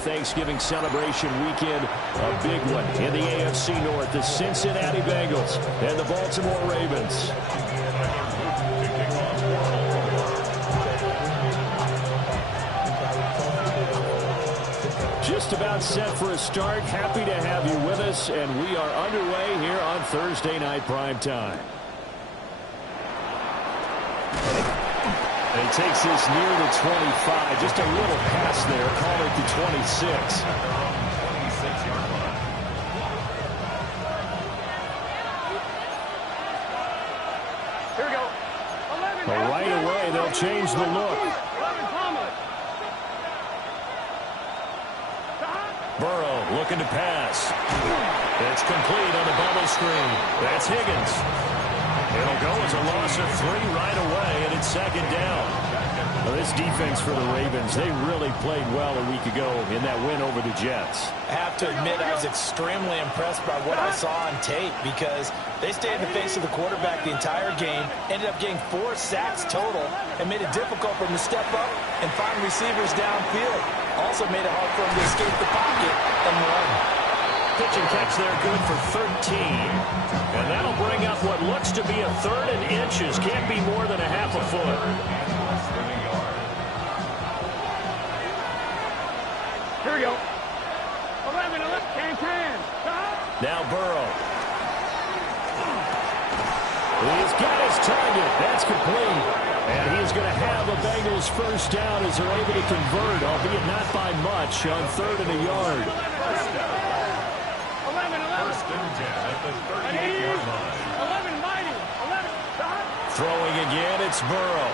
Thanksgiving celebration weekend. A big one in the AFC North. The Cincinnati Bengals and the Baltimore Ravens. Just about set for a start. Happy to have you with us, and we are underway here on Thursday Night Primetime. And he takes this near the 25. Just a little pass there. Call it the 26. Here we go. But right away, they'll change the look. Burrow looking to pass. It's complete on the bubble screen. That's Higgins. It'll go as a loss of 3 right away, and it's second down. Well, this defense for the Ravens, they really played well a week ago in that win over the Jets. I have to admit I was extremely impressed by what I saw on tape because they stayed in the face of the quarterback the entire game, ended up getting 4 sacks total, and made it difficult for him to step up and find receivers downfield. Also made it hard for him to escape the pocket and run. Pitch and catch there, good for 13. And that'll bring up what looks to be a 3rd and inches. Can't be more than a half a foot. Here we go. 11, can. Now Burrow. He's got his target. That's complete. And he's going to have a Bengals first down as they're able to convert, albeit not by much, on 3rd and a yard. 11. First and 10 at the 38-yard line. 11, mighty. 11, Throwing again, it's Burrow.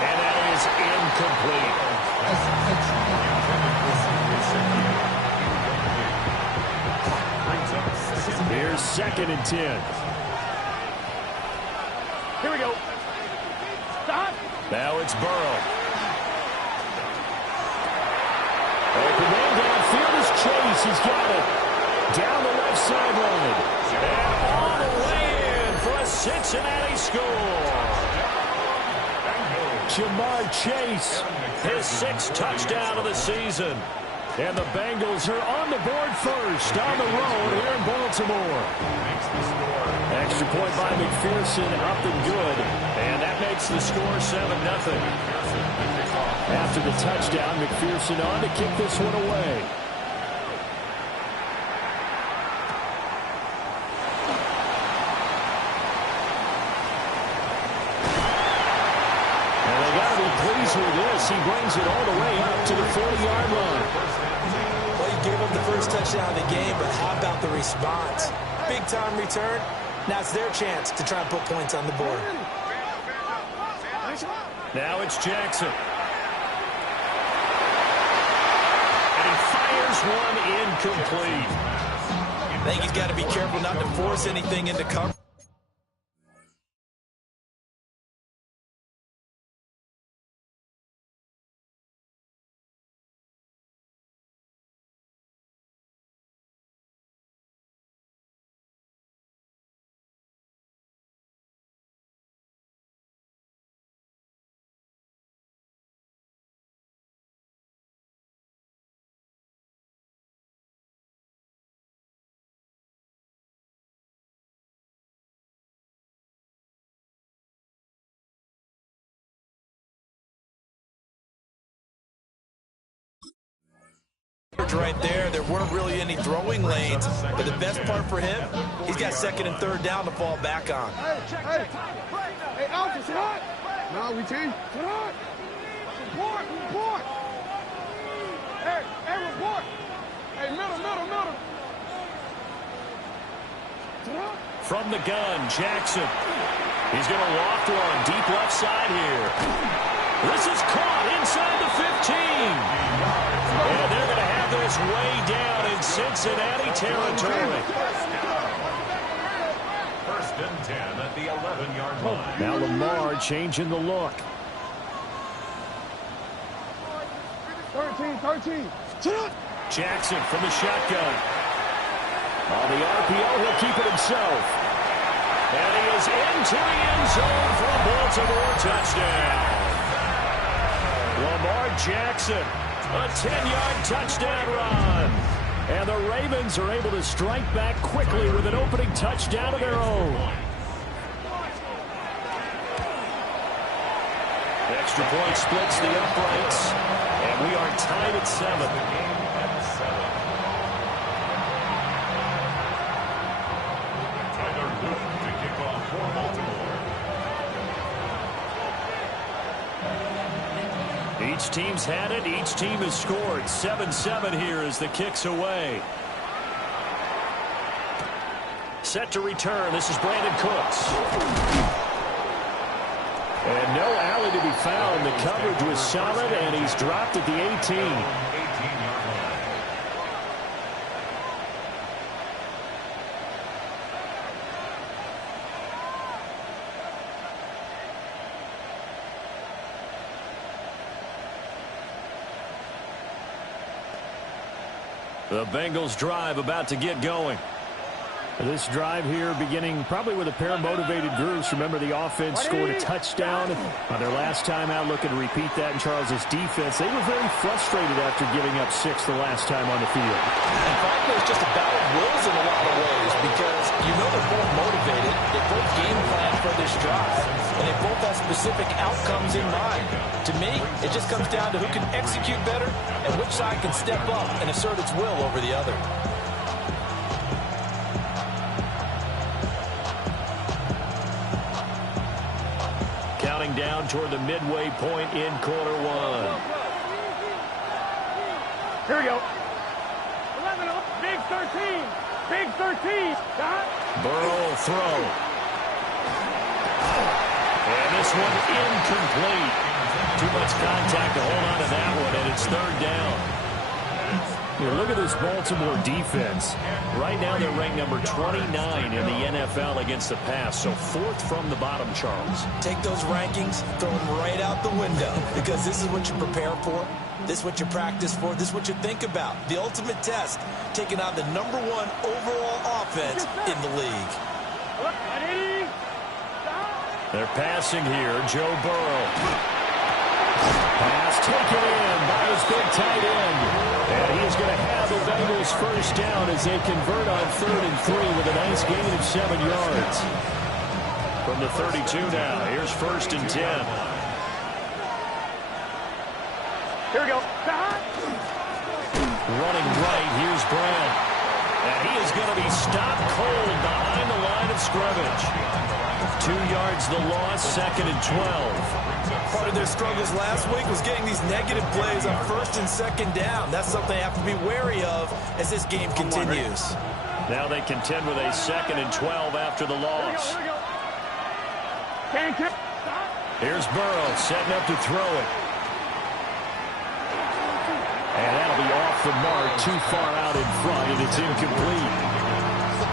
And that is incomplete. Here's 2nd and 10. Here we go. Stop. Now it's Burrow. Open man downfield is Chase. He's got it. Down the left sideline. And all the way in for a Cincinnati score. Jamar Chase, his 6th touchdown of the season. And the Bengals are on the board first on the road here in Baltimore. Extra point by McPherson, up and good. And that makes the score 7-0. After the touchdown, McPherson on to kick this one away. And they got to be pleased with this. He brings it all the way up to the 40-yard line. Well, he gave up the first touchdown of the game, but how about the response? Big-time return. Now it's their chance to try and put points on the board. Now it's Jackson. And he fires one incomplete. I think he's got to be careful not to force anything into cover. Right there, there weren't really any throwing lanes, but the best part for him, he's got 2nd and 3rd down to fall back on. Hey, Alpha, sit on. No, we change. Sit on. Report. Hey, report. Hey, middle. Sit on. From the gun, Jackson. He's going to loft one deep left side here. This is caught inside the 15. And they're going to have this way down in Cincinnati territory. First and 10 at the 11-yard line. Now Lamar changing the look. 13. Jackson from the shotgun. On the RPO, he'll keep it himself. And he is into the end zone for a Baltimore touchdown. Lamar Jackson A 10-yard touchdown run. And the Ravens are able to strike back quickly with an opening touchdown of their own. Extra point splits the uprights, and we are tied at 7. Tyler Luke to kick off for Baltimore. Each team's had it. Each team has scored. 7-7 here as the kick's away. Set to return. This is Brandon Cooks. And no alley to be found. The coverage was solid, and he's dropped at the 18. 18-yard line. The Bengals drive about to get going. This drive here beginning probably with a pair of motivated groups. Remember, the offense scored a touchdown on their last time out, looking to repeat that in Charles's defense. They were very frustrated after giving up 6 the last time on the field. And frankly, it's just a battle of wills in a lot of ways because you know they're both motivated. They both game plan for this drive, and they both have specific outcomes in mind. To me, it just comes down to who can execute better and which side can step up and assert its will over the other. Counting down toward the midway point in quarter one. Here we go. 11 up. Big 13. Big 13. Got. Burrow will throw. And this one incomplete. Too much contact to hold on to that one, and it's 3rd down. Here, look at this Baltimore defense. Right now they're ranked number 29 in the NFL against the pass, so 4th from the bottom, Charles. Take those rankings, throw them right out the window because this is what you prepare for. This is what you practice for. This is what you think about. The ultimate test, taking on the #1 overall offense in the league. They're passing here. Joe Burrow. Pass taken in by his big tight end. And he is going to have the Bengals first down as they convert on 3rd and 3 with a nice gain of 7 yards. From the 32 now, here's 1st and 10. Here we go. Running right, here's Brown. And he is going to be stopped cold behind the line of scrimmage. 2 yards the loss, 2nd and 12. Part of their struggles last week was getting these negative plays on 1st and 2nd down. That's something they have to be wary of as this game continues. Now they contend with a 2nd and 12 after the loss. Here's Burrow setting up to throw it. And that'll be off the mark, too far out in front, and it's incomplete.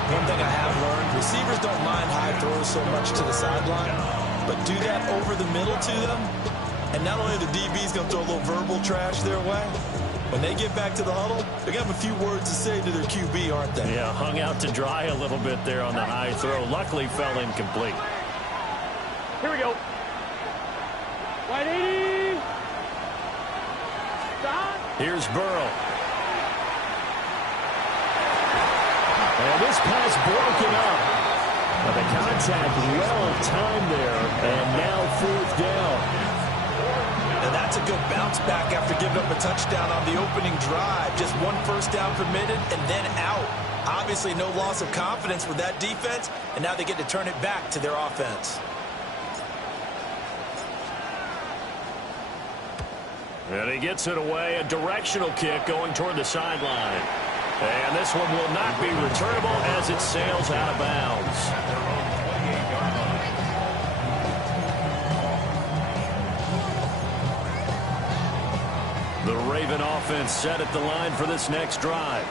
One thing I have learned, receivers don't mind high throws so much to the sideline, but do that over the middle to them, and not only are the DBs going to throw a little verbal trash their way, when they get back to the huddle, they're going to have a few words to say to their QB, aren't they? Yeah, hung out to dry a little bit there on the high throw. Luckily, fell incomplete. Here we go. Wide 80. Stop. Here's Burrow. And this pass broken up. But the contact well timed there, and now 4th down. And that's a good bounce back after giving up a touchdown on the opening drive. Just 1 first down permitted and then out. Obviously no loss of confidence with that defense, and now they get to turn it back to their offense. And he gets it away, a directional kick going toward the sideline. And this one will not be returnable as it sails out of bounds. The Raven offense set at the line for this next drive.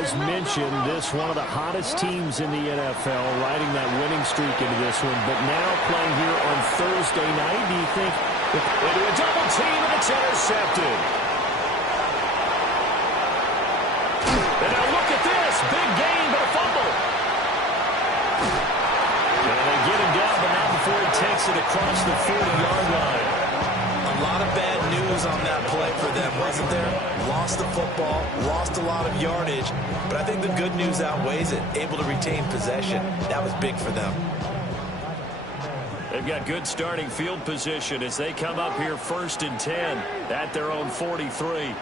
As mentioned, this one of the hottest teams in the NFL, riding that winning streak into this one. But now playing here on Thursday night, do you think into a double team, and it's intercepted. And now look at this. Big gain, but a fumble. And they get him down, but not before he takes it across the 40-yard line. A lot of bad news on that play for them, wasn't there? Lost the football, lost a lot of yardage, but I think the good news outweighs it. Able to retain possession. That was big for them. They've got good starting field position as they come up here 1st and 10 at their own 43.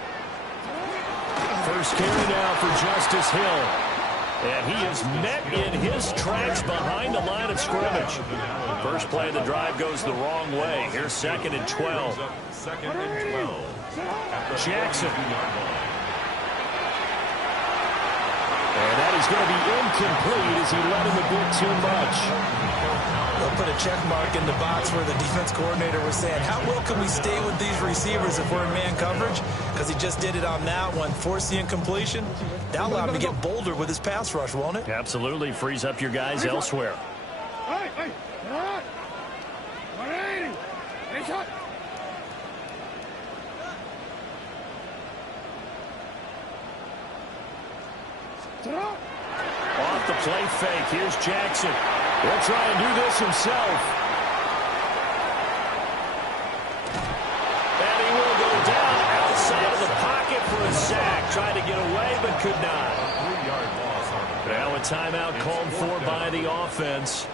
First carry now for Justice Hill. And he is met in his tracks behind the line of scrimmage. First play of the drive goes the wrong way. Here's 2nd and 12. Jackson. And that is going to be incomplete as he let him a bit too much. They'll put a check mark in the box where the defense coordinator was saying, how well can we stay with these receivers if we're in man coverage? Because he just did it on that one. Force the incompletion. That'll allow him to get bolder with his pass rush, won't it? Absolutely. Frees up your guys elsewhere. Hey, 180. Hey, shot. Off the play fake. Here's Jackson. He'll try and do this himself. And he will go down outside of the pocket for a sack. Tried to get away, but could not. Now a timeout called for by the offense.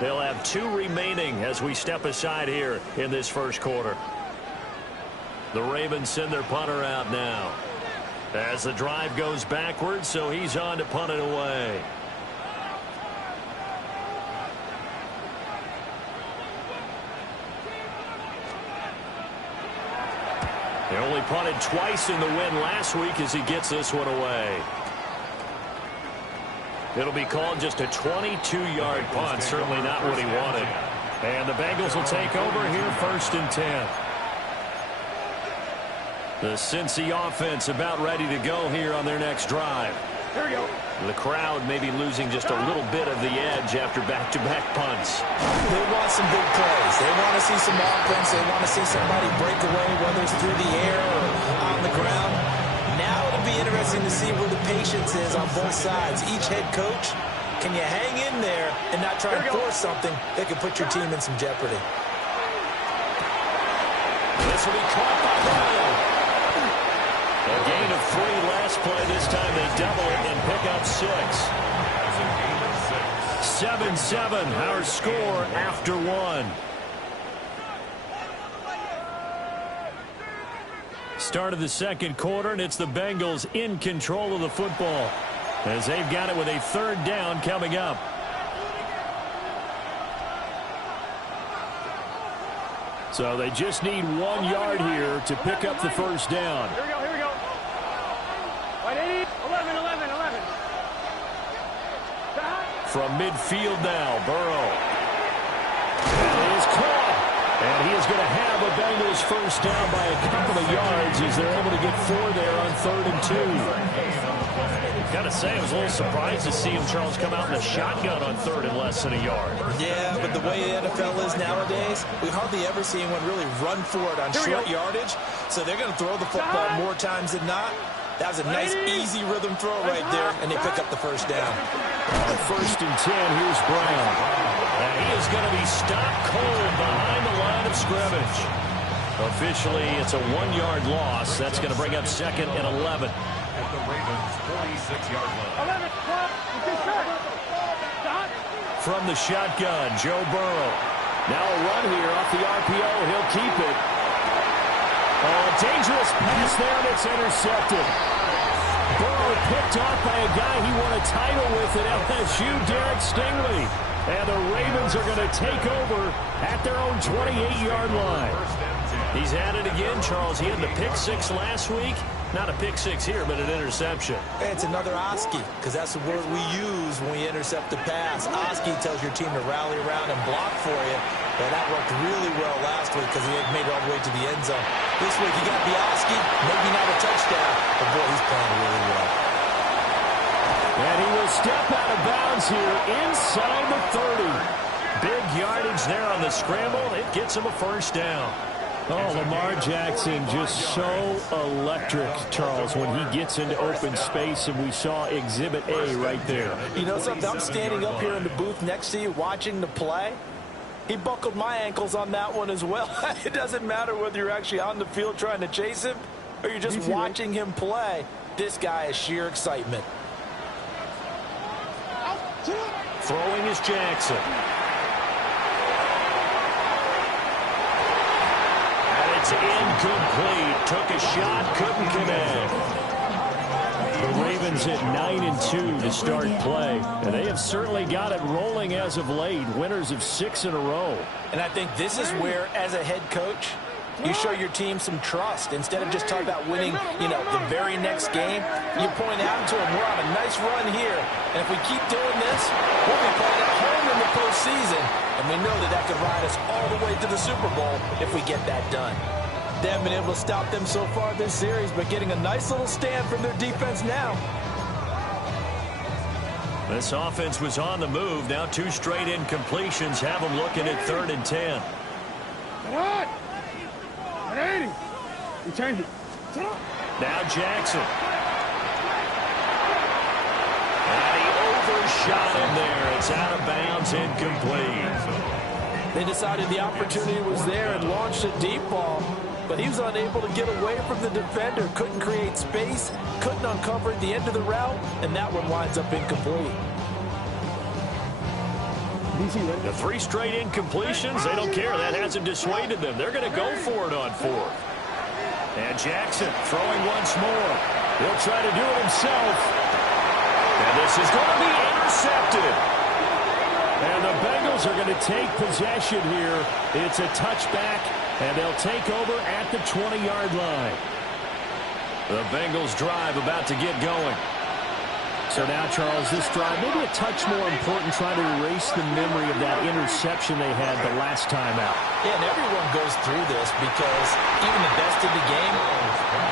They'll have 2 remaining as we step aside here in this first quarter. The Ravens send their punter out now. As the drive goes backwards, so he's on to punt it away. They only punted twice in the win last week as he gets this one away. It'll be called just a 22-yard punt. Certainly not what he wanted. And the Bengals will take over here 1st and 10. The Cincy offense about ready to go here on their next drive. Here we go. The crowd may be losing just a little bit of the edge after back-to-back punts. They want some big plays. They want to see some offense. They want to see somebody break away, whether it's through the air or on the ground. Now it'll be interesting to see where the patience is on both sides. Each head coach, can you hang in there and not try and force something that could put your team in some jeopardy? This will be caught by Brown. A gain of 3 last play. This time they double it and pick up 6. 7-7, our score after 1. Start of the second quarter, and it's the Bengals in control of the football as they've got it with a 3rd down coming up. So they just need 1 yard here to pick up the first down. Here we go. 180. 11. From midfield now, Burrow. That is caught. And he is going to have a Bengals first down by a couple of yards as they're able to get 4 there on 3rd and 2. Got to say, I was a little surprised to see him, Charles, come out in the shotgun on 3rd and less than a yard. Yeah, but the way the NFL is nowadays, we hardly ever see anyone really run for it on short yardage. So they're going to throw the football more times than not. That was a nice, easy rhythm throw right there, and they pick up the first down. On 1st and 10, here's Brown. And he is going to be stopped cold behind the line of scrimmage. Officially, it's a 1-yard loss. That's going to bring up 2nd and 11. At the Ravens' 46-yard line. From the shotgun, Joe Burrow. Now a run here off the RPO. He'll keep it. Oh, a dangerous pass there, and it's intercepted. Burrow picked off by a guy he won a title with at LSU, Derek Stingley. And the Ravens are going to take over at their own 28-yard line. He's at it again, Charles. He had the pick 6 last week. Not a pick 6 here, but an interception. It's another Oski, because that's the word we use when we intercept the pass. Oski tells your team to rally around and block for you. But that worked really well last week because he had made it all the way to the end zone. This week he got the Oski, maybe not a touchdown, but boy, he's playing really well. And he will step out of bounds here inside the 30. Big yardage there on the scramble. It gets him a first down. Oh, Lamar Jackson just so electric, Charles, when he gets into open space, and we saw Exhibit A right there. You know something? I'm standing up here in the booth next to you watching the play, he buckled my ankles on that one as well. It doesn't matter whether you're actually on the field trying to chase him or you're just watching him play. This guy is sheer excitement. Throwing is Jackson. And it's incomplete. Took a shot, couldn't connect. The Ravens at 9-2 to start play. And they have certainly got it rolling as of late. Winners of 6 in a row. And I think this is where, as a head coach, you show your team some trust. Instead of just talking about winning, the very next game, you point out to them, we're on a nice run here. And if we keep doing this, we'll be playing at home in the postseason. And we know that could ride us all the way to the Super Bowl if we get that done. They haven't been able to stop them so far this series, but getting a nice little stand from their defense now. This offense was on the move. Now 2 straight incompletions have them looking at 3rd and 10. Now Jackson. And he overshot him there. It's out of bounds, incomplete. They decided the opportunity was there and launched a deep ball, but he was unable to get away from the defender, couldn't create space, couldn't uncover at the end of the route, and that one winds up incomplete. The 3 straight incompletions, they don't care. That hasn't dissuaded them. They're going to go for it on 4th. And Jackson throwing once more. He'll try to do it himself. And this is going to be intercepted. And the Bengals are going to take possession here. It's a touchback, and they'll take over at the 20-yard line. The Bengals drive about to get going. So now, Charles, this drive, maybe a touch more important, trying to erase the memory of that interception they had the last time out. Yeah, and everyone goes through this because even the best of the game,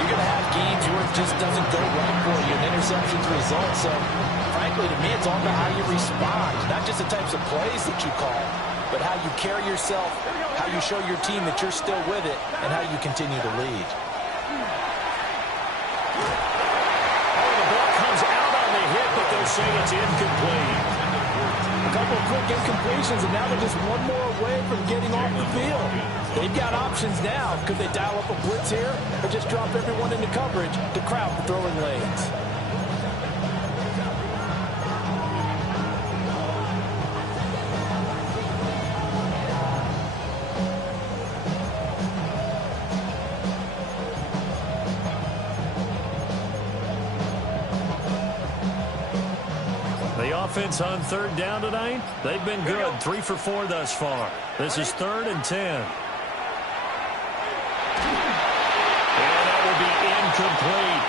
you're going to have games where it just doesn't go right for you, and interceptions result. So, frankly, to me, it's all about how you respond, not just the types of plays that you call, but how you carry yourself, how you show your team that you're still with it, and how you continue to lead. Say it's incomplete. A couple of quick incompletions, and now they're just one more away from getting off the field. They've got options now. Could they dial up a blitz here or just drop everyone into coverage to crowd the throwing lanes? Offense on 3rd down tonight. They've been good. 3 for 4 thus far. This is 3rd and 10. And that will be incomplete.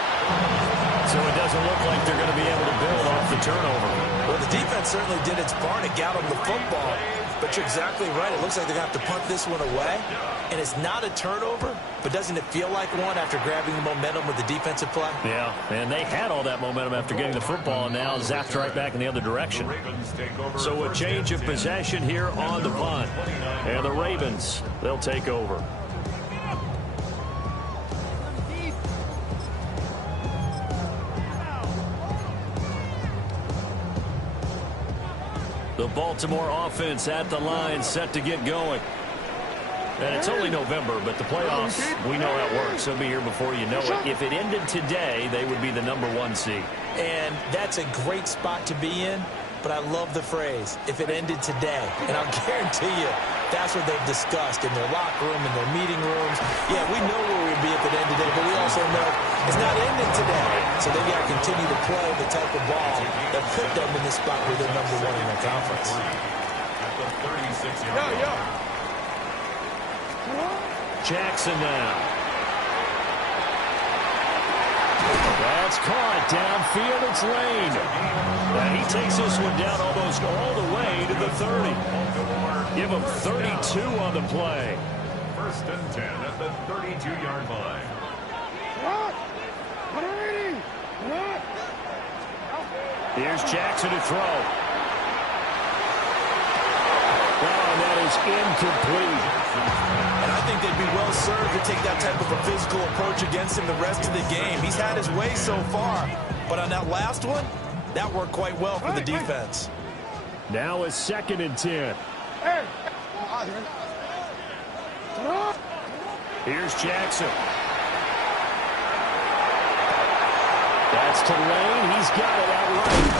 So it doesn't look like they're going to be able to build off the turnover. Well, the defense certainly did its part to get them the football. But you're exactly right. It looks like they're going to have to punt this one away. And it's not a turnover, but doesn't it feel like one after grabbing the momentum with the defensive play? Yeah, and they had all that momentum after getting the football, and now zapped right back in the other direction. So a change of possession here on the punt. And the Ravens, they'll take over. The Baltimore offense at the line, set to get going. And it's only November, but the playoffs, we know how it works. They'll be here before you know it. If it ended today, they would be the #1 seed. And that's a great spot to be in, but I love the phrase, if it ended today. And I'll guarantee you, that's what they've discussed in their locker room, in their meeting rooms. Yeah, we know where we'd be if it ended today, but we also know it's not ending today. So they've got to continue to play the type of ball that put them in the spot where they're #1 in their conference. At the 36-yard line. Jackson now. That's caught downfield. It's Lane. And he takes this one down almost all the way to the 30. Give him 32 on the play. 1st and 10 at the 32-yard line. Here's Jackson to throw. And that is incomplete. And I think they'd be well served to take that type of a physical approach against him the rest of the game. He's had his way so far, but on that last one, that worked quite well for the defense. Now a 2nd and 10. Here's Jackson. That's to Lane. He's got it outright.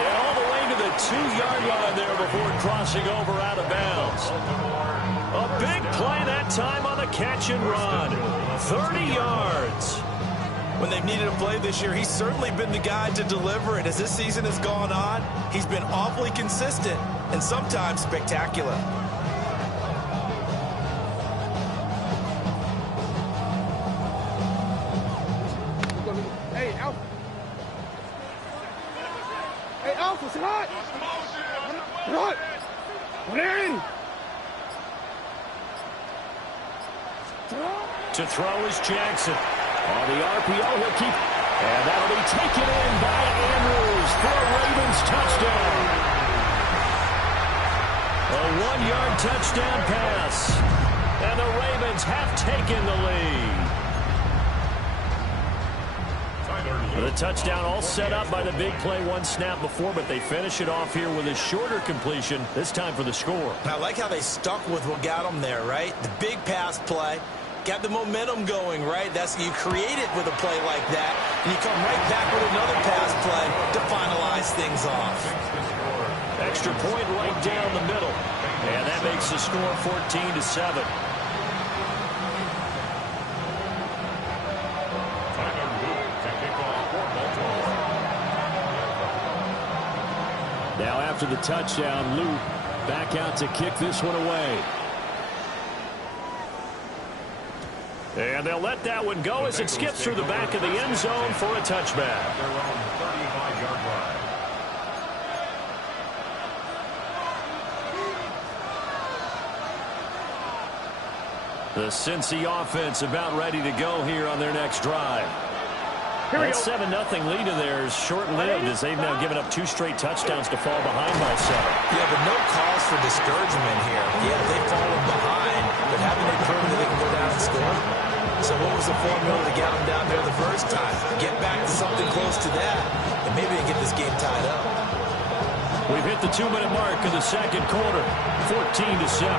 And all the way to the 2-yard line there before crossing over out of bounds. A big play that time on the catch and run. 30 yards. When they've needed a play this year, he's certainly been the guy to deliver it. As this season has gone on, he's been awfully consistent and sometimes spectacular. Hey, Alpha. Hey, Alpha, sit hot. Sit hot. Larry. To throw is Jackson. On the RPO, he'll keep. And that'll be taken in by Andrews for a Ravens touchdown. A 1-yard touchdown pass. And the Ravens have taken the lead. The touchdown all set up by the big play one snap before, but they finish it off here with a shorter completion, this time for the score. I like how they stuck with what got them there, right? The big pass play. Got the momentum going, right? That's you create it with a play like that, and you come right back with another pass play to finalize things off. Extra point right down the middle, and that makes the score 14-7. Now after the touchdown, Luke back out to kick this one away. And they'll let that one go as it skips through the back of the end zone for a touchback. The Cincy offense about ready to go here on their next drive. That 7-0 lead of theirs short-lived as they've now given up 2 straight touchdowns to fall behind by 7. Yeah, but no cause for discouragement here. Yeah, they've fallen behind, but haven't they proven that they can go down and score? So what was the formula to get them down there the first time? Get back to something close to that, and maybe they get this game tied up. We've hit the 2-minute mark of the second quarter, 14-7.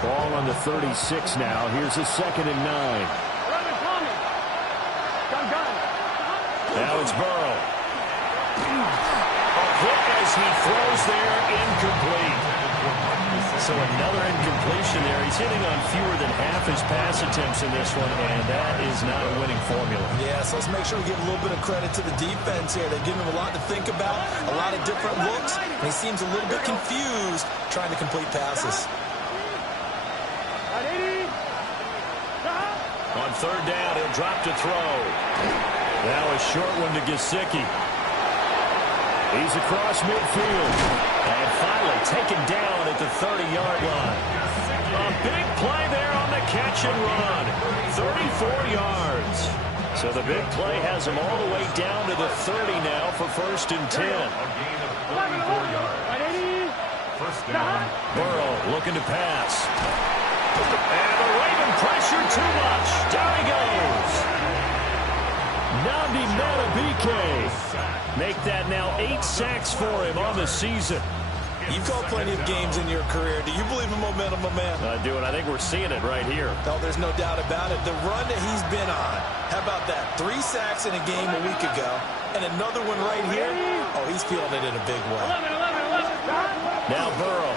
Ball on the 36 now. Here's a 2nd and 9. Now it's Burrow. A hit as he throws there, incomplete. So another incompletion there. He's hitting on fewer than half his pass attempts in this one, and that is not a winning formula. Yeah, so let's make sure we give a little bit of credit to the defense here. They've given him a lot to think about, a lot of different looks, and he seems a little bit confused trying to complete passes. On 3rd down, he'll drop to throw. Now a short one to Gesicki. He's across midfield. And finally taken down at the 30-yard line. A big play there on the catch and run. 34 yards. So the big play has him all the way down to the 30 now for 1st and 10. First down. Burrow looking to pass. And the Raven pressure too much. Down he goes. Nnamdi Madubuike. Make that now 8 sacks for him on the season. You've called plenty of games in your career. Do you believe in momentum, my man? I do, and I think we're seeing it right here. No, there's no doubt about it. The run that he's been on, how about that? 3 sacks in a game a week ago, and another one right here. Oh, he's feeling it in a big way. Now Burrow.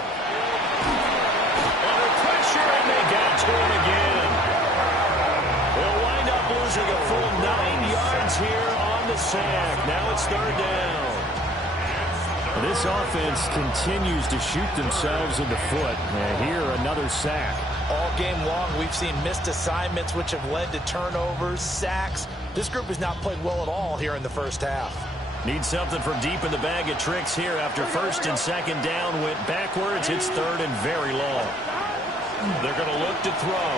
Under pressure, and they got to him again. They'll wind up losing a full 9 yards here on the sack. Now it's 3rd down. This offense continues to shoot themselves in the foot. And here, another sack. All game long, we've seen missed assignments, which have led to turnovers, sacks. This group has not played well at all here in the first half. Need something from deep in the bag of tricks here after 1st and 2nd down went backwards. It's 3rd and very long. They're going to look to throw.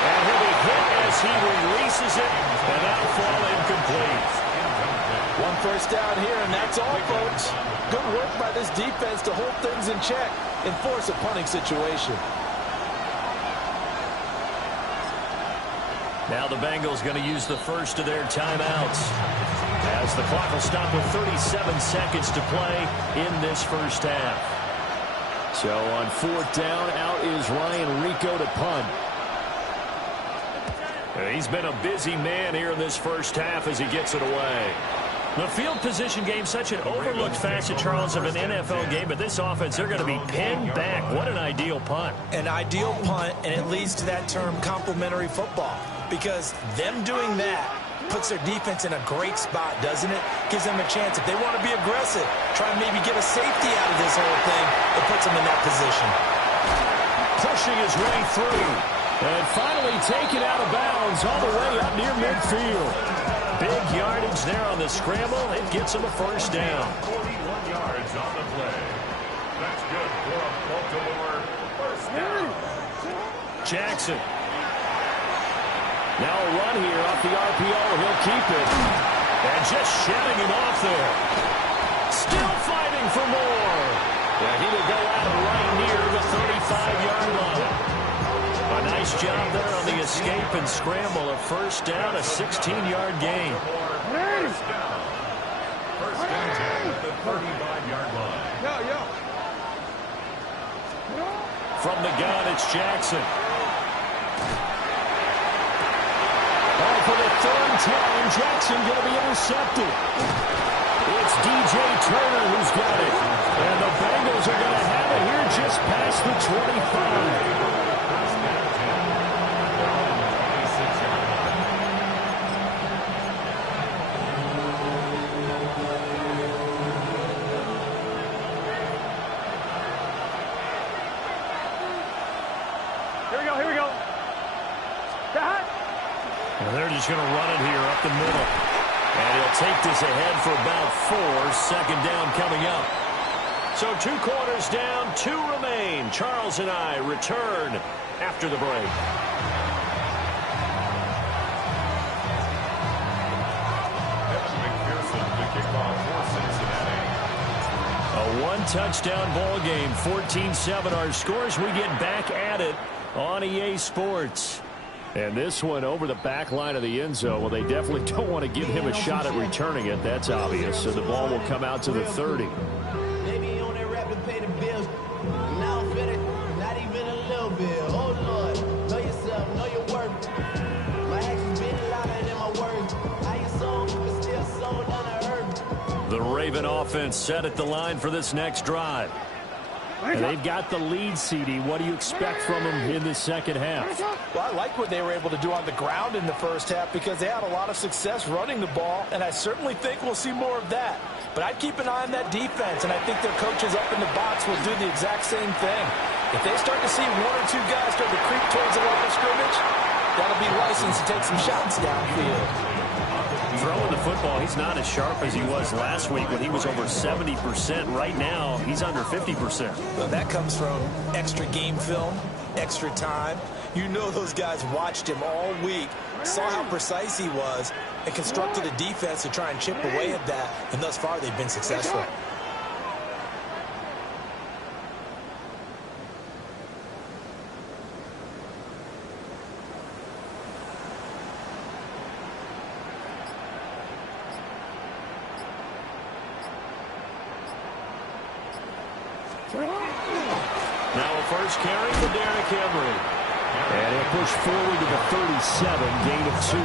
And he'll be hit as he releases it, and that'll fall incomplete. 1 first down here, and that's all, folks. Good work by this defense to hold things in check and force a punting situation. Now the Bengals going to use the first of their timeouts, as the clock will stop with 37 seconds to play in this first half. So on fourth down, out is Ryan Rico to punt. He's been a busy man here in this first half as he gets it away. The field position game, such an overlooked facet, Charles, of an NFL game, but this offense, they're going to be pinned back. What an ideal punt. An ideal punt, and it leads to that term complementary football, because them doing that puts their defense in a great spot, doesn't it? Gives them a chance. If they want to be aggressive, try and maybe get a safety out of this whole thing, it puts them in that position. Pushing his way through. And finally taken out of bounds all the way up near midfield. Big yardage there on the scramble. It gets him a first down. 41 yards on the play. That's good for a Baltimore first down. Jackson. Now a run here off the RPO. He'll keep it. And just shedding him off there. Still fighting for more. And he will go out right near the 35-yard line. A nice job there on the escape and scramble. A first down, a 16-yard gain. First down. First and 10 at the 35-yard line. From the gun, it's Jackson. Oh, for the third time, Jackson going to be intercepted. It's DJ Turner who's got it. And the Bengals are going to have it here just past the 25. Here we go. And they're just going to run it here up the middle. And he'll take this ahead for about 4. Second down coming up. So 2 quarters down, 2 remain. Charles and I return after the break. A 1-touchdown ball game, 14-7 our scores. We get back at it on EA Sports. And this one over the back line of the end zone. Well, they definitely don't want to give him a shot at returning it. That's obvious. So the ball will come out to the 30. Maybe you on that rap to pay the bills. Now I'm finished, not even a little bit. Oh, Lord, know yourself, know your worth. My actions been louder than my words. How you sold, but still sold down to earth. The Raven offense set at the line for this next drive. And they've got the lead, CD. What do you expect from them in the second half? Well, I like what they were able to do on the ground in the first half because they had a lot of success running the ball, and I certainly think we'll see more of that. But I'd keep an eye on that defense, and I think their coaches up in the box will do the exact same thing. If they start to see 1 or 2 guys start to creep towards the line of scrimmage, that'll be licensed to take some shots downfield. Throwing the football, he's not as sharp as he was last week when he was over 70%. Right now, he's under 50%. Well, that comes from extra game film, extra time. You know those guys watched him all week, saw how precise he was, and constructed a defense to try and chip away at that. And thus far, they've been successful. Now a first carry for Derrick Henry. And he'll push forward to the 37, gain of 2.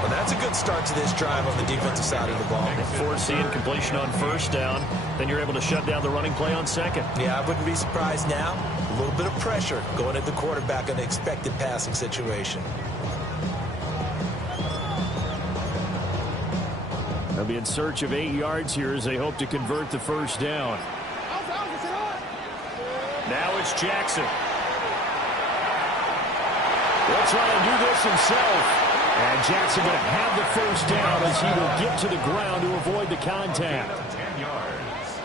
Well, that's a good start to this drive on the defensive side of the ball. Forcing completion on first down. Then you're able to shut down the running play on second. Yeah, I wouldn't be surprised now. A little bit of pressure going at the quarterback in the expected passing situation. They'll be in search of 8 yards here as they hope to convert the first down. Now it's Jackson. He'll try and do this himself. And Jackson going to have the first down as he will get to the ground to avoid the contact. 10 yards.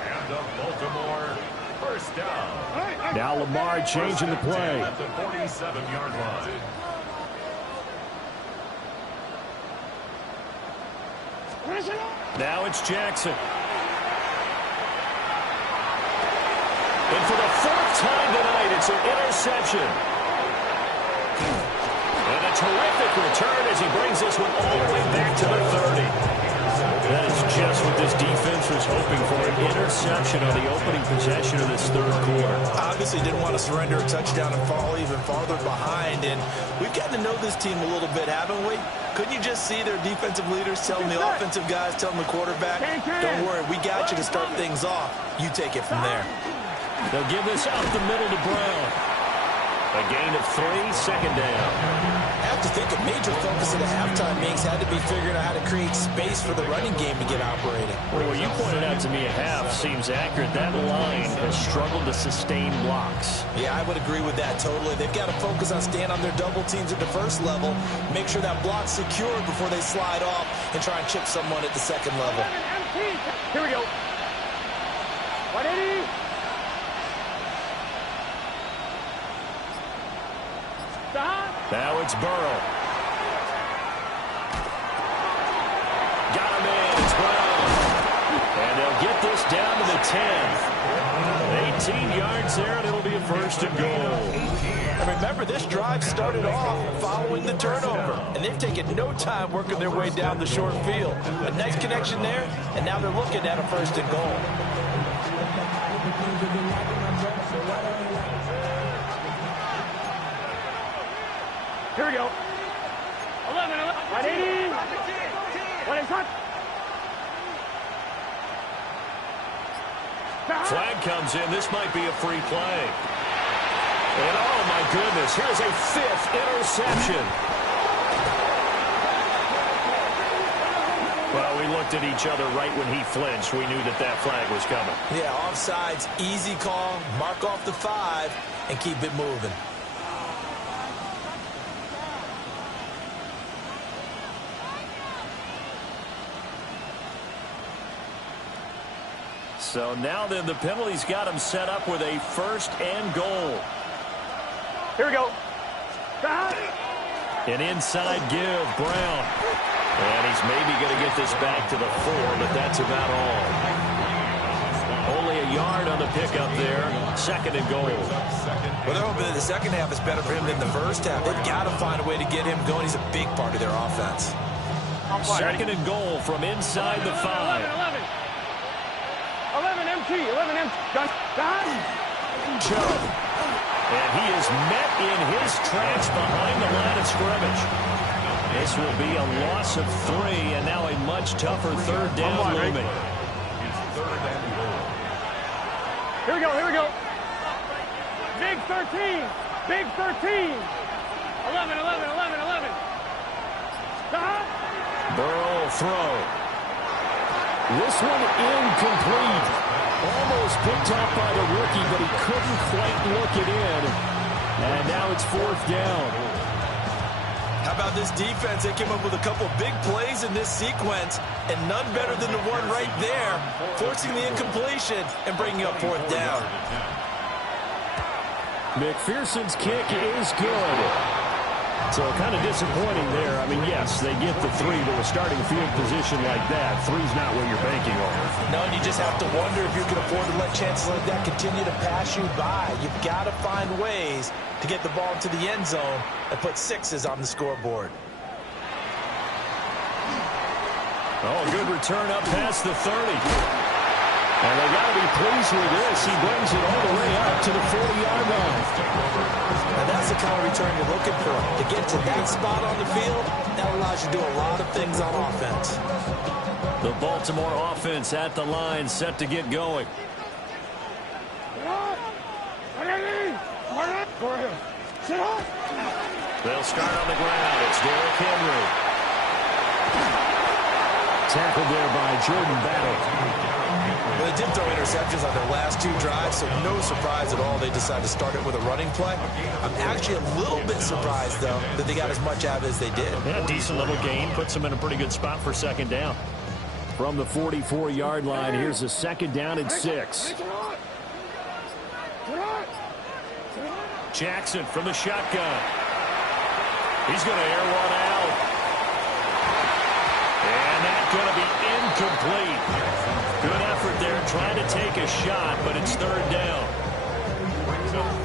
And the Baltimore first down. Now Lamar changing the play. At the 47-yard line. Now it's Jackson. And for the 4th time tonight, it's an interception. terrific return as he brings this one all the way back to the 30. That is just what this defense was hoping for, an interception on the opening possession of this third quarter. Obviously didn't want to surrender a touchdown and fall even farther behind, and we've gotten to know this team a little bit, haven't we? Couldn't you just see their defensive leaders telling the offensive guys, telling the quarterback, don't worry, we got you to start things off. You take it from there. They'll give this out the middle to Brown. A gain of 3, second down. I have to think a major focus of the halftime meetings had to be figuring out how to create space for the running game to get operating. Well, what you pointed out to me at half seems accurate. That line has struggled to sustain blocks. Yeah, I would agree with that totally. They've got to focus on staying on their double teams at the first level, make sure that block's secured before they slide off and try and chip someone at the second level. Here we go. 180. Now it's Burrow. Got him in. It's Brown. And they'll get this down to the 10. 18 yards there, and it'll be a first and goal. And remember, this drive started off following the turnover, and they've taken no time working their way down the short field. A nice connection there, and now they're looking at a first and goal. Here we go. 11. 180. What is that? Flag comes in. This might be a free play. And oh my goodness, here's a 5th interception. Well, we looked at each other right when he flinched. We knew that that flag was coming. Yeah, offsides, easy call, mark off the 5, and keep it moving. So now then, the penalty's got him set up with a first and goal. Here we go. An inside give, Brown. And he's maybe going to get this back to the 4, but that's about all. Only a yard on the pickup there. Second and goal. Well, they're hoping that the second half is better for him than the first half. They've got to find a way to get him going. He's a big part of their offense. Second and goal from inside the 5. 11 MT. 11 MT. Chubb. And he is met in his tracks behind the line of scrimmage. This will be a loss of 3, and now a much tougher third down looming. Here we go. Here we go. Big 13. Big 13. 11. 11. 11. 11. Burrow throw. This one incomplete. Almost picked off by the rookie, but he couldn't quite look it in. And now it's 4th down. How about this defense? They came up with a couple big plays in this sequence, and none better than the one right there, forcing the incompletion and bringing up 4th down. McPherson's kick is good. So kind of disappointing there. I mean, yes, they get the 3 to a starting field position like that. 3's not what you're banking on. No, and you just have to wonder if you can afford to let chances like that continue to pass you by. You've got to find ways to get the ball into the end zone and put 6s on the scoreboard. Oh, good return up past the 30. And they got to be pleased with this. He brings it all the way up to the 40-yard line. And that's the kind of return you're looking for. To get to that spot on the field, that allows you to do a lot of things on offense. The Baltimore offense at the line, set to get going. They'll start on the ground. It's Derrick Henry. Tackled there by Jordan Battle. Well, they did throw interceptions on their last 2 drives, so no surprise at all they decided to start it with a running play. I'm actually a little bit surprised, though, that they got as much out of it as they did. Yeah, decent little gain. Puts them in a pretty good spot for second down. From the 44-yard line, here's a second down and 6. Jackson from the shotgun. He's going to air one out. And that's going to be incomplete. Good effort there, trying to take a shot, but it's 3rd down.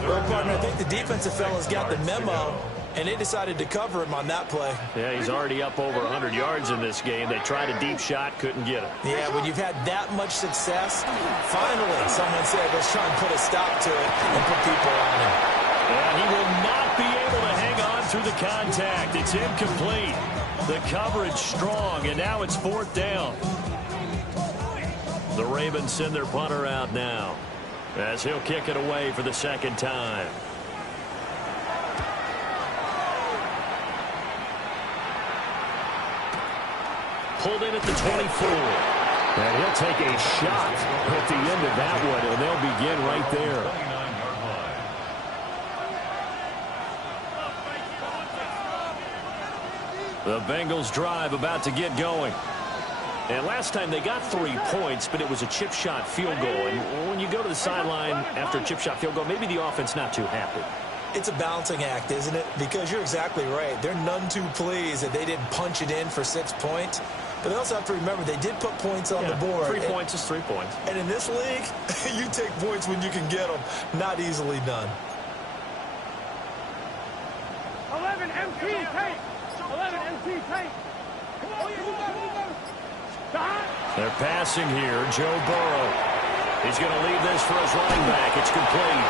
Well, partner, I think the defensive fella's got the memo and they decided to cover him on that play. Yeah, he's already up over 100 yards in this game. They tried a deep shot, couldn't get him. Yeah, when you've had that much success, finally someone said, let's try and put a stop to it and put people on him. And he will not be able to hang on through the contact. It's incomplete. The coverage strong, and now it's 4th down. The Ravens send their punter out now as he'll kick it away for the 2nd time. Pulled in at the 24. And he'll take a shot at the end of that one, and they'll begin right there. The Bengals drive about to get going. And last time they got 3 points, but it was a chip shot field goal. And when you go to the sideline after a chip shot field goal, maybe the offense not too happy. It's a balancing act, isn't it? Because you're exactly right. They're none too pleased that they didn't punch it in for 6 points. But they also have to remember they did put points on the board. 3 points is 3 points. And in this league, you take points when you can get them. Not easily done. 11 MT tape. 11 MT tape. They're passing here. Joe Burrow. He's going to leave this for his running back. It's complete.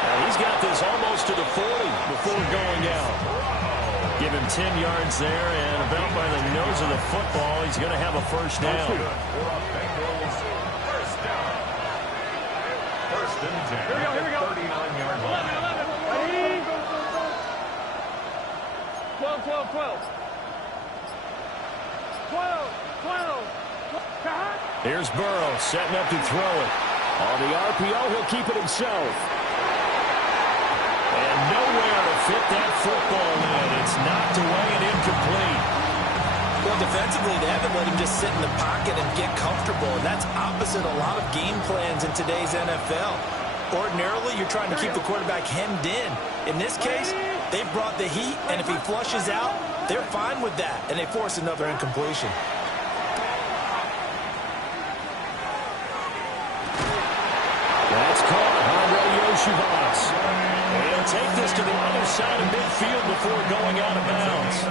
Now he's got this almost to the 40 before going out. Give him 10 yards there, and about by the nose of the football, he's going to have a 1st down. First and 10. Here we go. 39-yard line. 11. 12, 12, 12. 12, 12. Here's Burrow setting up to throw it. On the RPO, he'll keep it himself. And nowhere to fit that football in. It's knocked away and incomplete. Well, defensively, they haven't let him just sit in the pocket and get comfortable. And that's opposite a lot of game plans in today's NFL. Ordinarily, you're trying to keep the quarterback hemmed in. In this case, they brought the heat, and if he flushes out, they're fine with that, and they force another incompletion. That's caught. Andre Yoshivas. He'll take this to the other side of midfield before going out of bounds.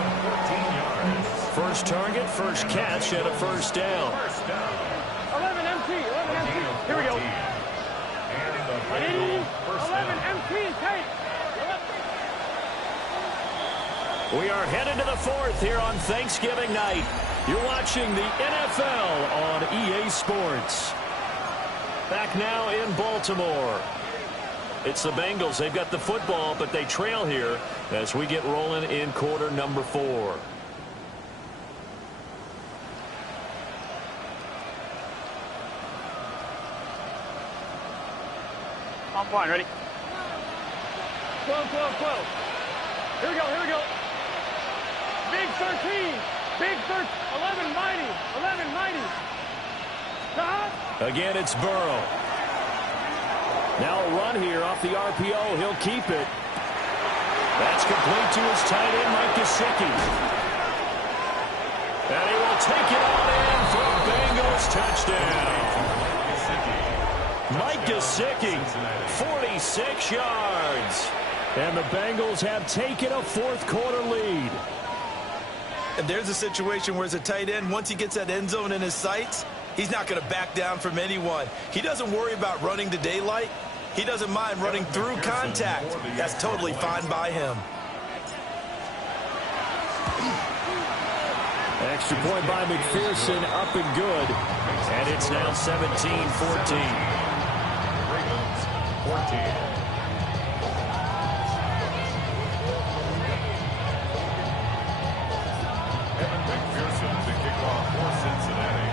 1st target, 1st catch, and a 1st down. 11 MT. 11 MT. Here we go. 11 MT tape. We are headed to the 4th here on Thanksgiving night. You're watching the NFL on EA Sports. Back now in Baltimore. It's the Bengals. They've got the football, but they trail here as we get rolling in quarter number 4. I'm fine. Ready? 12, 12, 12. Here we go. Here we go. Big 13. Big 13. 11 mighty. 11 mighty. Again, it's Burrow. Now a run here off the RPO. He'll keep it. That's complete to his tight end, Mike Gesicki. And he will take it on in for a Bengals touchdown. Mike Gesicki, 46 yards. And the Bengals have taken a 4th quarter lead. And there's a situation where as a tight end, once he gets that end zone in his sights, he's not going to back down from anyone. He doesn't worry about running to daylight. He doesn't mind running through contact. That's totally fine by him. Extra point by McPherson, up and good. And it's now 17-14. Ravens, 14. McPherson to kick off for Cincinnati.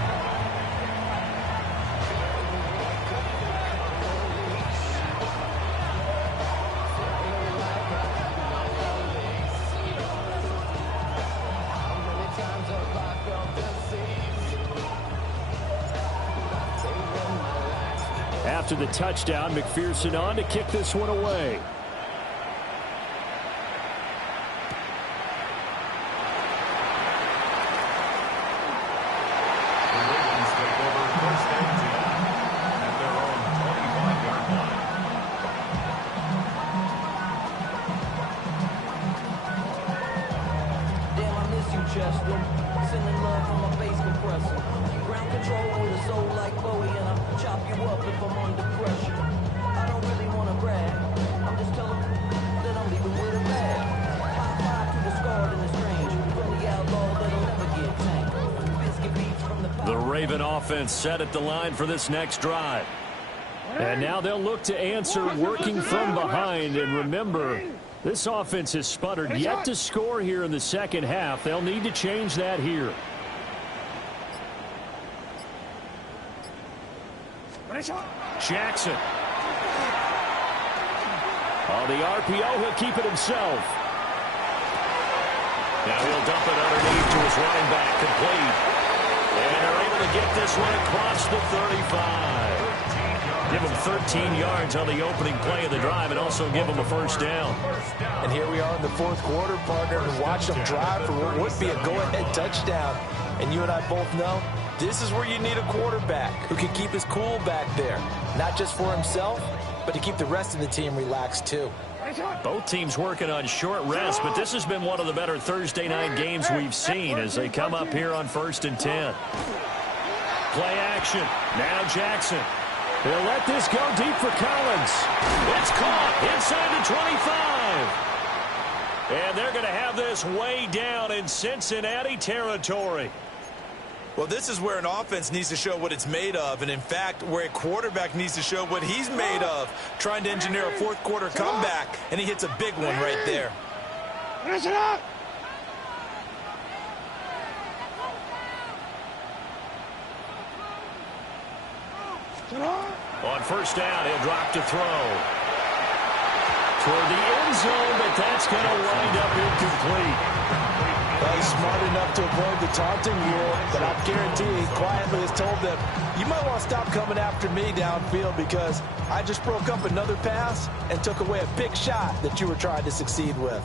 After the touchdown, McPherson on to kick this one away. chest room. Sending love from my bass compressor. Ground control with a soul like Bowie, and I'll chop you up if I'm under pressure. I don't really want to brag. I'm just telling that I'm leaving with a bag. High five to the scarred and the strange. From the outlaw that'll never get tamed. Biscuit beats from the Raven offense set at the line for this next drive. And now they'll look to answer working from behind. And remember, this offense has sputtered yet to score here in the second half. They'll need to change that here. Jackson. On the RPO, he'll keep it himself. Now he'll dump it underneath to his running back, complete. And they're able to get this one across the 35. Give him 13 yards on the opening play of the drive and also give him a first down. And here we are in the fourth quarter, partner, and watch them drive for what would be a go-ahead touchdown. And you and I both know this is where you need a quarterback who can keep his cool back there. Not just for himself, but to keep the rest of the team relaxed too. Both teams working on short rest, but this has been one of the better Thursday night games we've seen as they come up here on 1st and 10. Play action. Now Jackson. They'll let this go deep for Collins. It's caught inside the 25. And they're going to have this way down in Cincinnati territory. Well, this is where an offense needs to show what it's made of, and in fact, where a quarterback needs to show what he's made of, trying to engineer a fourth quarter comeback, and he hits a big one right there. On first down, he'll drop to throw. Toward the end zone, but that's going to wind up incomplete. Well, he's smart enough to avoid the taunting rule, but I guarantee he quietly has told them, you might want to stop coming after me downfield because I just broke up another pass and took away a big shot that you were trying to succeed with.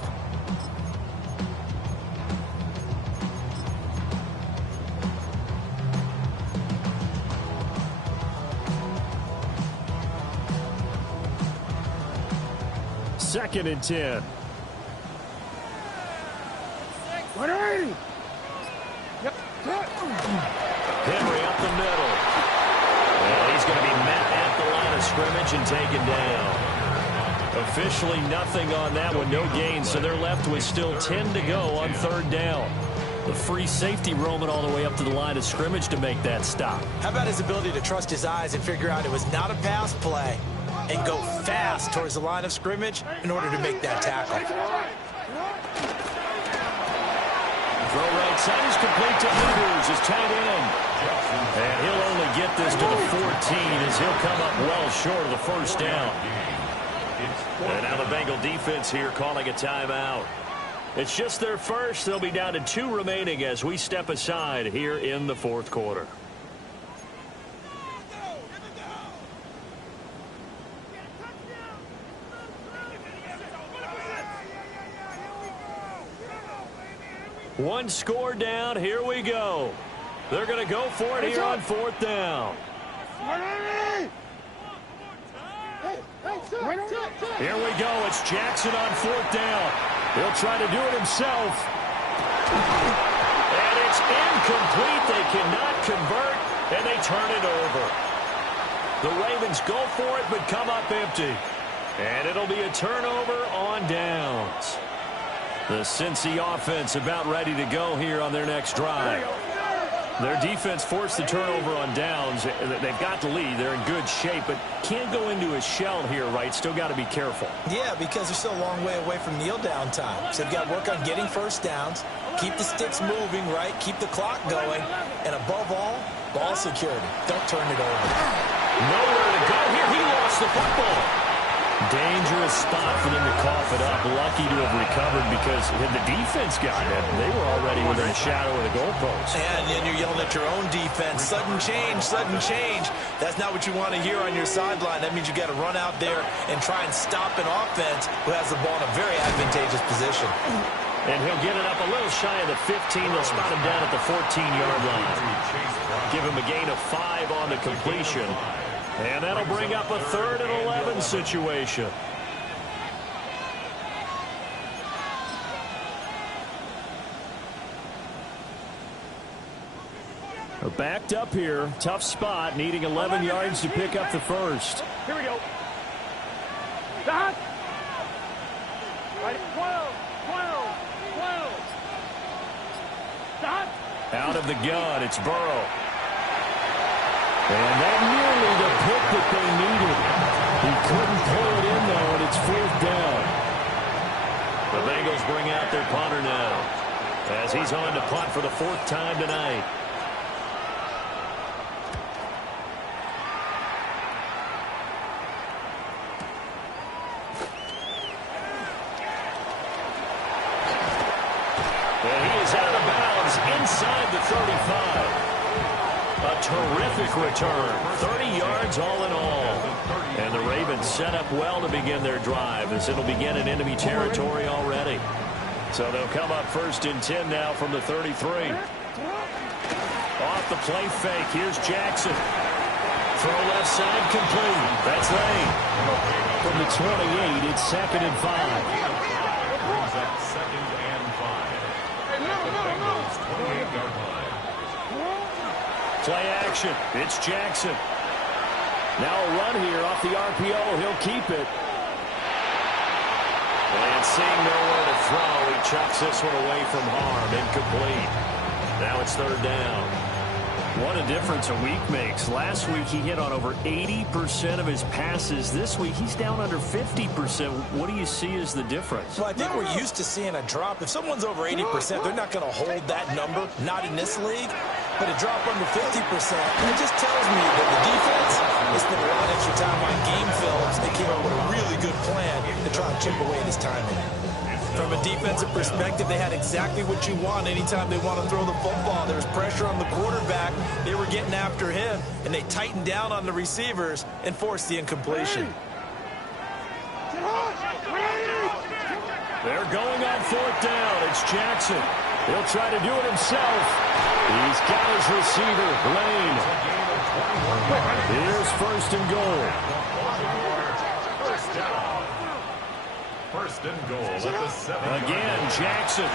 Second and 10. Henry up the middle. Well, he's going to be met at the line of scrimmage and taken down. Officially nothing on that one, no gain, so they're left with still 10 to go on third down. The free safety roaming all the way up to the line of scrimmage to make that stop. How about his ability to trust his eyes and figure out it was not a pass play and go fast towards the line of scrimmage in order to make that tackle. Throw right side is complete to Andrews, his tight end. And he'll only get this to the 14 as he'll come up well short of the first down. And now the Bengal defense here calling a timeout. It's just their first. They'll be down to 2 remaining as we step aside here in the fourth quarter. One score down. Here we go. They're going to go for it here on fourth down. Here we go. It's Jackson on fourth down. He'll try to do it himself. And it's incomplete. They cannot convert, and they turn it over. The Ravens go for it, but come up empty. And it'll be a turnover on downs. The Cincy offense about ready to go here on their next drive. Their defense forced the turnover on downs. They've got the lead. They're in good shape, but can't go into a shell here, right? Still got to be careful. Yeah, because they're still a long way away from kneel down time. So they've got to work on getting first downs, keep the sticks moving, right? Keep the clock going, and above all, ball security. Don't turn it over. Nowhere to go here. He lost the football. Dangerous spot for them to cough it up. Lucky to have recovered because had the defense gotten it, they were already within a shadow of the goalpost. And then you're yelling at your own defense. Sudden change, sudden change. That's not what you want to hear on your sideline. That means you got to run out there and try and stop an offense who has the ball in a very advantageous position. And he'll get it up a little shy of the 15. They'll spot him down at the 14-yard line. Give him a gain of 5 on the completion. And that'll bring up a 3rd and 11 situation. Backed up here. Tough spot. Needing 11 yards to pick up the first. Here we go. Stop. Right. 12. Stop. Out of the gun, it's Burrow. And that nearly the pick that they needed. He couldn't pull it in, though, and it's 4th down. The Bengals bring out their punter now, as he's on to punt for the 4th time tonight. And he is out of bounds inside the 35. A terrific return. 30 yards all in all. And the Ravens set up well to begin their drive, as it'll begin in enemy territory already. So they'll come up 1st and 10 now from the 33. Off the play fake. Here's Jackson. Throw left side complete. That's late. From the 28, it's 2nd and 5. Brings up 2nd and 5. At the Bengals' 28-yard line. Play action. It's Jackson. Now a run here off the RPO. He'll keep it. And seeing nowhere to throw, he chucks this one away from harm. Incomplete. Now it's 3rd down. What a difference a week makes. Last week he hit on over 80% of his passes. This week he's down under 50%. What do you see as the difference? Well, I think we're used to seeing a drop. If someone's over 80%, they're not going to hold that number, not in this league. But a drop under 50%, it just tells me that the defense has spent a lot of extra time on game films. They came up with a really good plan to try and chip away at his timing. From a defensive perspective, they had exactly what you want anytime they want to throw the football. There was pressure on the quarterback. They were getting after him, and they tightened down on the receivers and forced the incompletion. They're going on 4th down. It's Jackson. He'll try to do it himself. He's got his receiver, Lane. Here's 1st and goal. 1st and goal at the 7. Again, Jackson.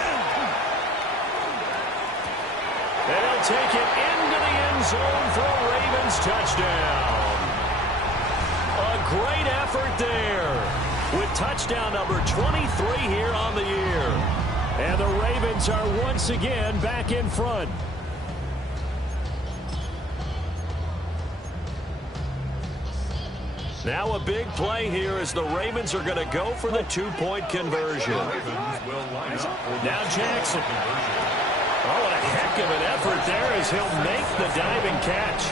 They'll take it into the end zone for a Ravens touchdown. A great effort there with touchdown number 23 here on the year. And the Ravens are once again back in front. Now a big play here as the Ravens are going to go for the 2-point conversion. Now Jackson. Oh, what a heck of an effort there as he'll make the diving catch.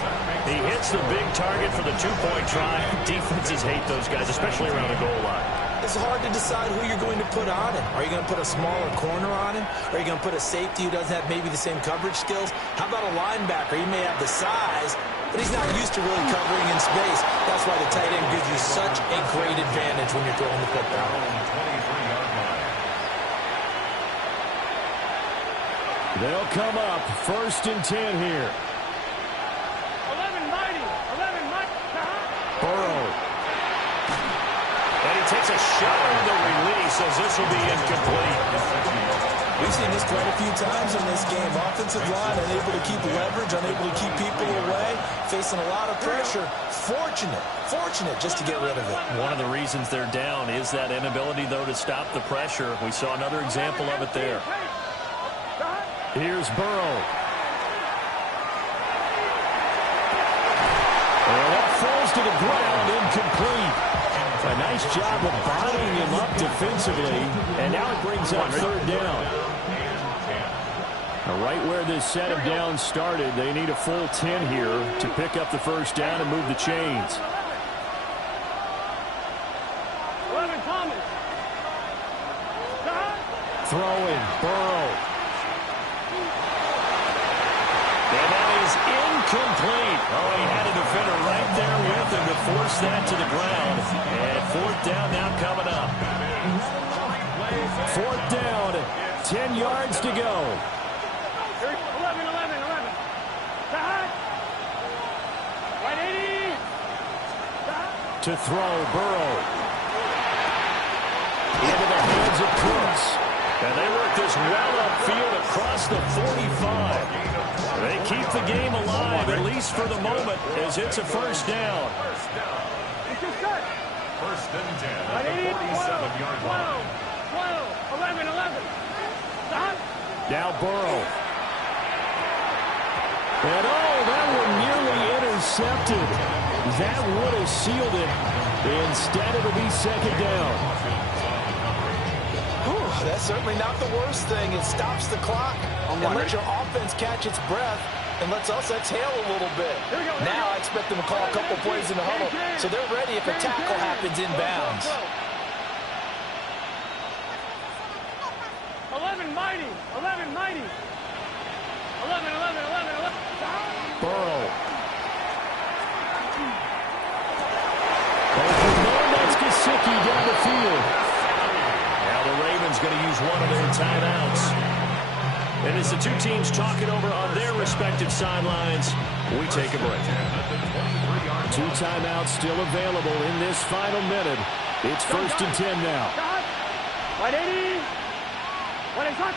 He hits the big target for the 2-point try. Defenses hate those guys, especially around the goal line. It's hard to decide who you're going to put on him. Are you going to put a smaller corner on him? Are you going to put a safety who doesn't have maybe the same coverage skills? How about a linebacker? He may have the size, but he's not used to really covering in space. That's why the tight end gives you such a great advantage when you're throwing the football. They'll come up 1st and 10 here. 11 mighty. Burrow. And he takes a shot on the release as this will be incomplete. We've seen this quite a few times in this game. Offensive line unable to keep leverage, unable to keep people away, facing a lot of pressure. Fortunate just to get rid of it. One of the reasons they're down is that inability, though, to stop the pressure. We saw another example of it there. Here's Burrow. And that falls to the ground, incomplete. A nice job of bottling him up defensively, and now it brings up 3rd down. Now, right where this set of downs started, they need a full 10 here to pick up the 1st down and move the chains. 11 Thomas. Throwing, Burrow. And that is incomplete. Oh, he had a defender right there with him to force that to the ground. And 4th down now coming up. 4th down, 10 yards to go. 11. Right 80. To throw, Burrow. Into the hands of Cooks. And they work this well upfield across the 45. They keep the game alive, at least for the moment, as it's a first down. First and 10 at the 47-yard line. 12, 11. Stop. Now Burrow. And that one nearly intercepted. That would have sealed it. Instead, it'll be second down. That's certainly not the worst thing. It stops the clock and lets your offense catch its breath and lets us exhale a little bit. Now I expect them to call a couple plays in the huddle so they're ready if a tackle happens inbounds. 11 mighty. 11. Burrow. That's Gesicki down the field. Now the Ravens going to use one of their timeouts. And as the two teams talk it over on their respective sidelines, we take a break. 2 timeouts still available in this final minute. It's first and 10 now. 180. What is that?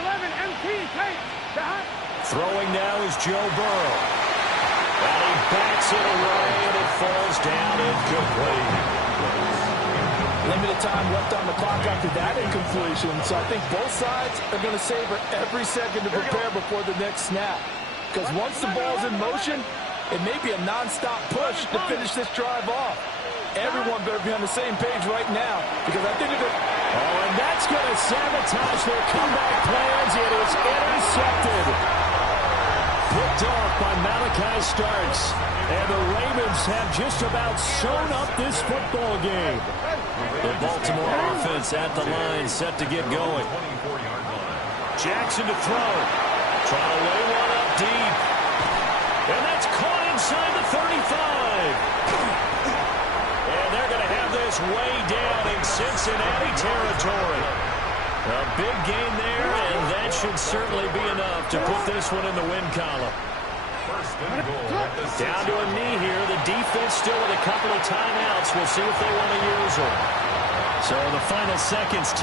11 MT. Take. Throwing now is Joe Burrow. And he backs it away, and it falls down incomplete. Limited time left on the clock after that incompletion, so I think both sides are going to savor every second to prepare before the next snap. Because once the ball's in motion, it may be a nonstop push to finish this drive off. Everyone better be on the same page right now, because I think and that's going to sabotage their comeback plans. It is intercepted. Picked off by Malachi Starks. And the Ravens have just about sewn up this football game. The Baltimore offense at the line, set to get going. Jackson to throw. Trying to lay one up deep. And that's caught inside the 35. And they're going to have this way down in Cincinnati territory. A big game there, and that should certainly be enough to put this one in the win column. Down to a knee here. The defense still with a couple of timeouts. We'll see if they want to use them. So the final seconds.